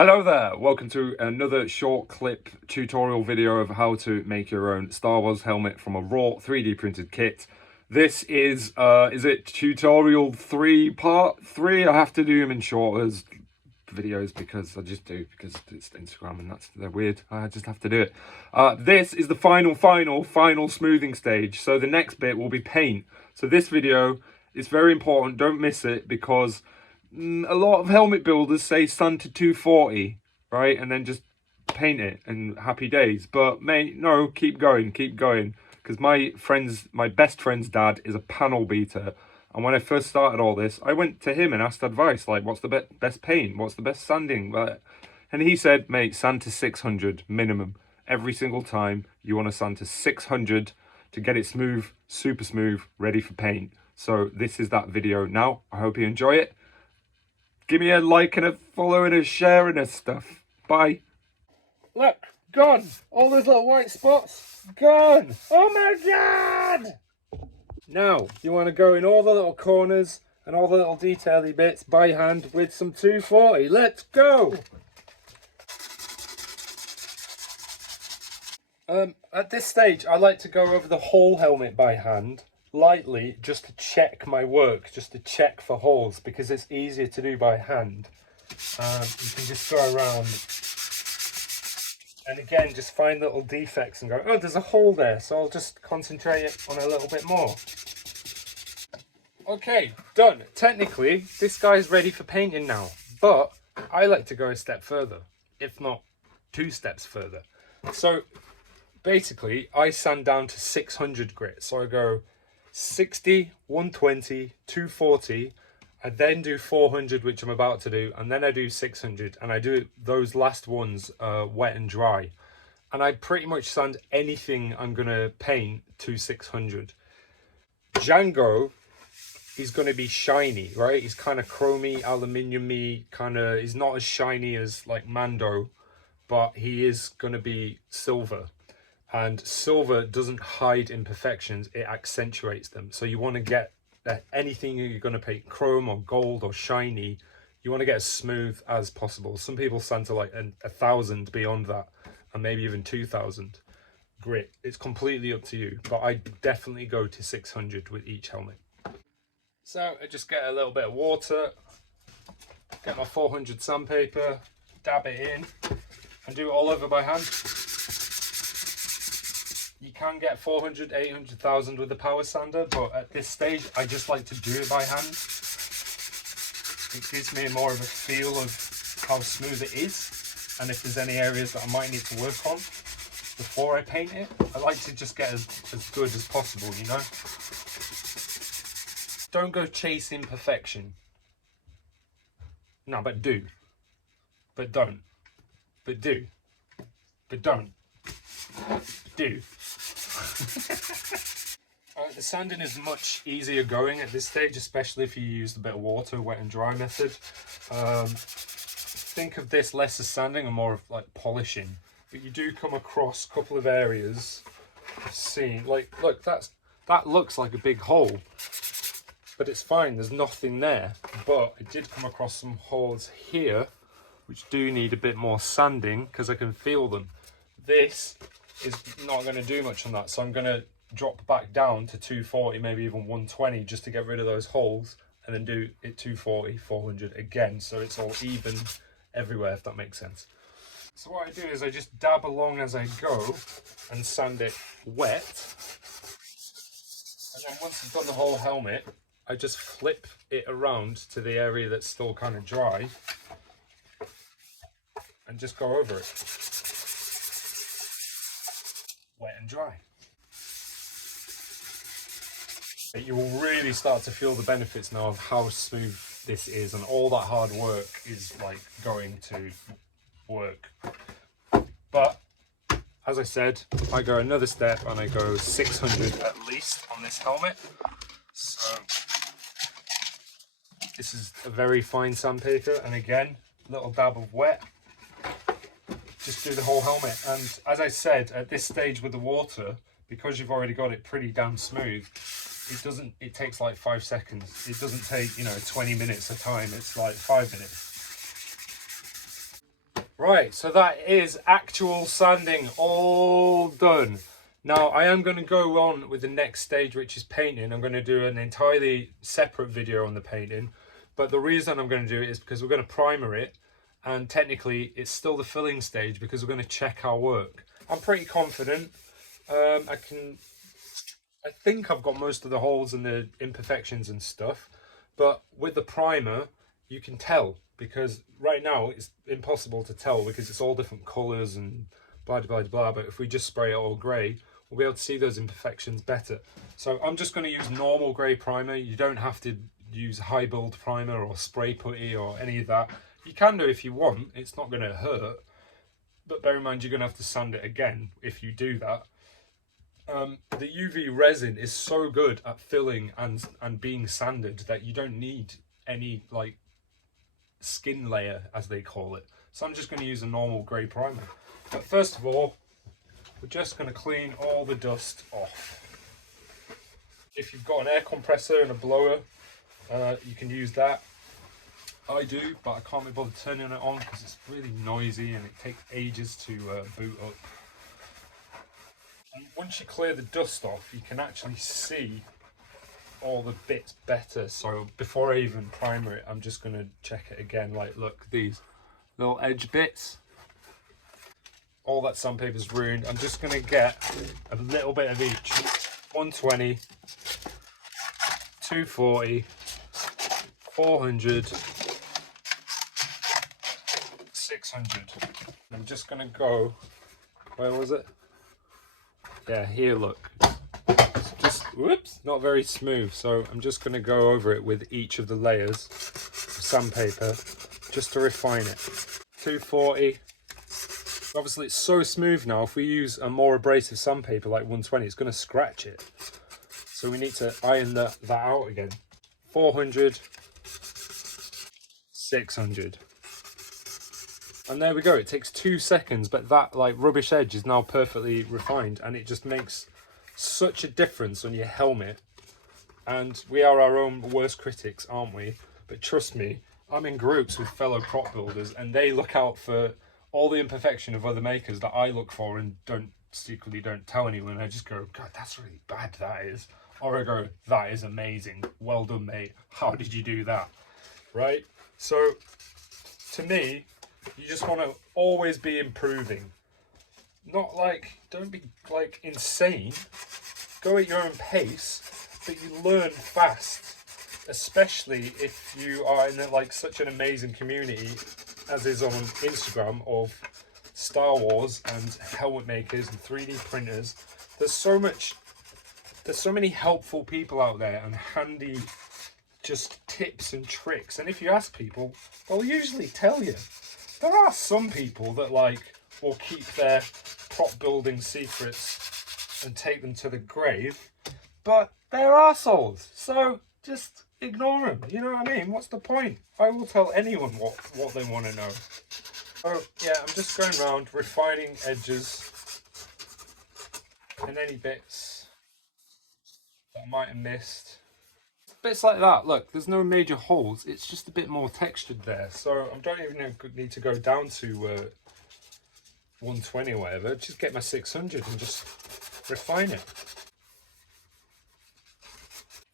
Hello there, welcome to another short clip tutorial video of how to make your own Star Wars helmet from a raw 3D printed kit. This is it tutorial 3 part 3? I have to do them in short videos because I just do, because it's Instagram and they're weird. I just have to do it. This is the final smoothing stage. So the next bit will be paint. So this video is very important, don't miss it, because a lot of helmet builders say sand to 240, right, and then just paint it and happy days. But mate, no, keep going, because my best friend's dad is a panel beater, and when I first started all this, I went to him and asked advice, like, what's the best paint, what's the best sanding, and he said, mate, sand to 600 minimum every single time. You want to sand to 600 to get it smooth, super smooth, ready for paint. So this is that video now. I hope you enjoy it. Give me a like and a follow and a share and a stuff. Bye. Look, gone. All those little white spots, gone. Oh my God. Now, you want to go in all the little corners and all the little detaily bits by hand with some 240. Let's go. At this stage, I like to go over the whole helmet by hand, lightly, just to check my work, just to check for holes, because it's easier to do by hand. You can just go around and again just find little defects and go, oh, there's a hole there, so I'll just concentrate on a little bit more. Okay, done. Technically this guy's ready for painting now, but I like to go a step further, if not 2 steps further. So basically I sand down to 600 grit, so I go 60, 120, 240, I then do 400, which I'm about to do, and then I do 600, and I do those last ones wet and dry. And I pretty much sand anything I'm going to paint to 600. Django is going to be shiny, right? He's kind of chromy, aluminium-y, he's not as shiny as like Mando, but he is going to be silver. And silver doesn't hide imperfections, it accentuates them. So you want to get anything you're going to paint chrome or gold or shiny, you want to get as smooth as possible. Some people sand to like 1,000 beyond that, and maybe even 2,000 grit. It's completely up to you, but I definitely go to 600 with each helmet. So I just get a little bit of water, get my 400 sandpaper, dab it in, and do it all over by hand. You can get 400, 800,000 with the power sander, but at this stage, I just like to do it by hand. It gives me more of a feel of how smooth it is, and if there's any areas that I might need to work on before I paint it. I like to just get as good as possible, you know? Don't go chasing perfection. No, but do. But don't. But do. But don't. Do. The sanding is much easier going at this stage, especially if you use a bit of water, wet and dry method. Think of this less as sanding and more of like polishing, but you do come across a couple of areas I've seen, like, look, that looks like a big hole, but it's fine, there's nothing there. But I did come across some holes here which do need a bit more sanding because I can feel them. This is not going to do much on that, so I'm going to drop back down to 240, maybe even 120, just to get rid of those holes, and then do it 240, 400 again, so it's all even everywhere, if that makes sense. So what I do is I just dab along as I go and sand it wet, and then once I've done the whole helmet, I just flip it around to the area that's still kind of dry and just go over it. Wet and dry. You will really start to feel the benefits now of how smooth this is, and all that hard work is like going to work. But as I said, I go another step and I go 600 at least on this helmet. So this is a very fine sandpaper, and again, little dab of wet. Just do the whole helmet. And as I said, at this stage with the water, because you've already got it pretty damn smooth, it takes like 5 seconds. It doesn't take, 20 minutes a time. It's like 5 minutes. Right, so that is actual sanding all done. Now I am going to go on with the next stage, which is painting. I'm going to do an entirely separate video on the painting, but the reason I'm going to do it is because we're going to primer it, and technically it's still the filling stage because we're going to check our work. I'm pretty confident. I think I've got most of the holes and the imperfections and stuff, but with the primer you can tell, because right now it's impossible to tell because it's all different colours and blah blah blah. But if we just spray it all grey, we'll be able to see those imperfections better. So I'm just going to use normal grey primer. You don't have to use high build primer or spray putty or any of that. You can do if you want, it's not going to hurt, but bear in mind you're going to have to sand it again if you do that. The UV resin is so good at filling and being sanded that you don't need any like skin layer, as they call it. So I'm just going to use a normal grey primer. But first of all, we're just going to clean all the dust off. If you've got an air compressor and a blower, you can use that. I do, but I can't be bothered turning it on because it's really noisy and it takes ages to boot up. And once you clear the dust off, you can actually see all the bits better. So before I even primer it, I'm just going to check it again. Like, look, these little edge bits, all that sandpaper's ruined. I'm just going to get a little bit of each. 120, 240, 400, 600. I'm just going to go, where was it? Yeah, here, look. It's just, whoops, not very smooth. So I'm just going to go over it with each of the layers of sandpaper just to refine it. 240. Obviously, it's so smooth now. If we use a more abrasive sandpaper like 120, it's going to scratch it. So we need to iron that out again. 400, 600. And there we go. It takes 2 seconds, but that like rubbish edge is now perfectly refined, and it just makes such a difference on your helmet. And we are our own worst critics, aren't we? But trust me, I'm in groups with fellow prop builders, and they look out for all the imperfection of other makers that I look for and secretly don't tell anyone. I just go, God, that's really bad, that is. Or I go, that is amazing. Well done, mate. How did you do that? Right? So, to me, you just want to always be improving. Not like, don't be like insane. Go at your own pace, but you learn fast. Especially if you are in like such an amazing community as is on Instagram of Star Wars and helmet makers and 3D printers. There's so many helpful people out there and handy just tips and tricks. And if you ask people, they'll usually tell you. There are some people that like will keep their prop building secrets and take them to the grave, but they're arseholes. So just ignore them. You know what I mean? What's the point? I will tell anyone what they want to know. So yeah, I'm just going around refining edges and any bits that I might have missed. Bits like that, look, there's no major holes, it's just a bit more textured there. So I don't even need to go down to 120 or whatever, just get my 600 and just refine it.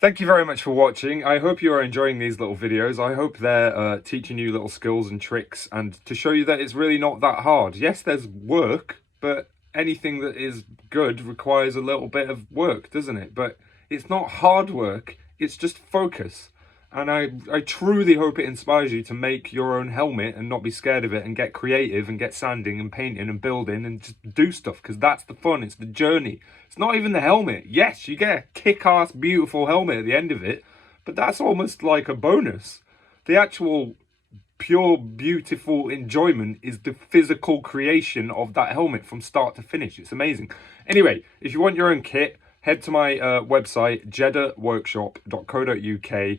Thank you very much for watching. I hope you are enjoying these little videos. I hope they're teaching you little skills and tricks, and to show you that it's really not that hard. Yes, there's work, but anything that is good requires a little bit of work, doesn't it? But it's not hard work. It's just focus. And I truly hope it inspires you to make your own helmet and not be scared of it and get creative and get sanding and painting and building and just do stuff, because that's the fun. It's the journey. It's not even the helmet. Yes, you get a kick-ass beautiful helmet at the end of it, but that's almost like a bonus. The actual pure beautiful enjoyment is the physical creation of that helmet from start to finish. It's amazing. Anyway, if you want your own kit, head to my website, jeddahworkshop.co.uk.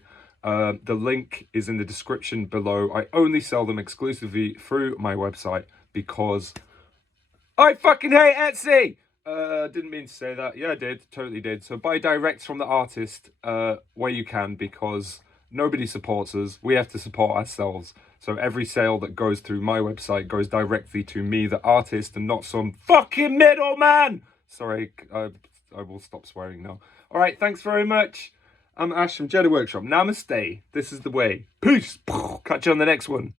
The link is in the description below. I only sell them exclusively through my website because I fucking hate Etsy! Didn't mean to say that. Yeah, I did. Totally did. So buy direct from the artist where you can, because nobody supports us. We have to support ourselves. So every sale that goes through my website goes directly to me, the artist, and not some fucking middleman. Sorry, I will stop swearing now. All right, thanks very much. I'm Ash from Jedi Workshop. Namaste. This is the way. Peace. Catch you on the next one.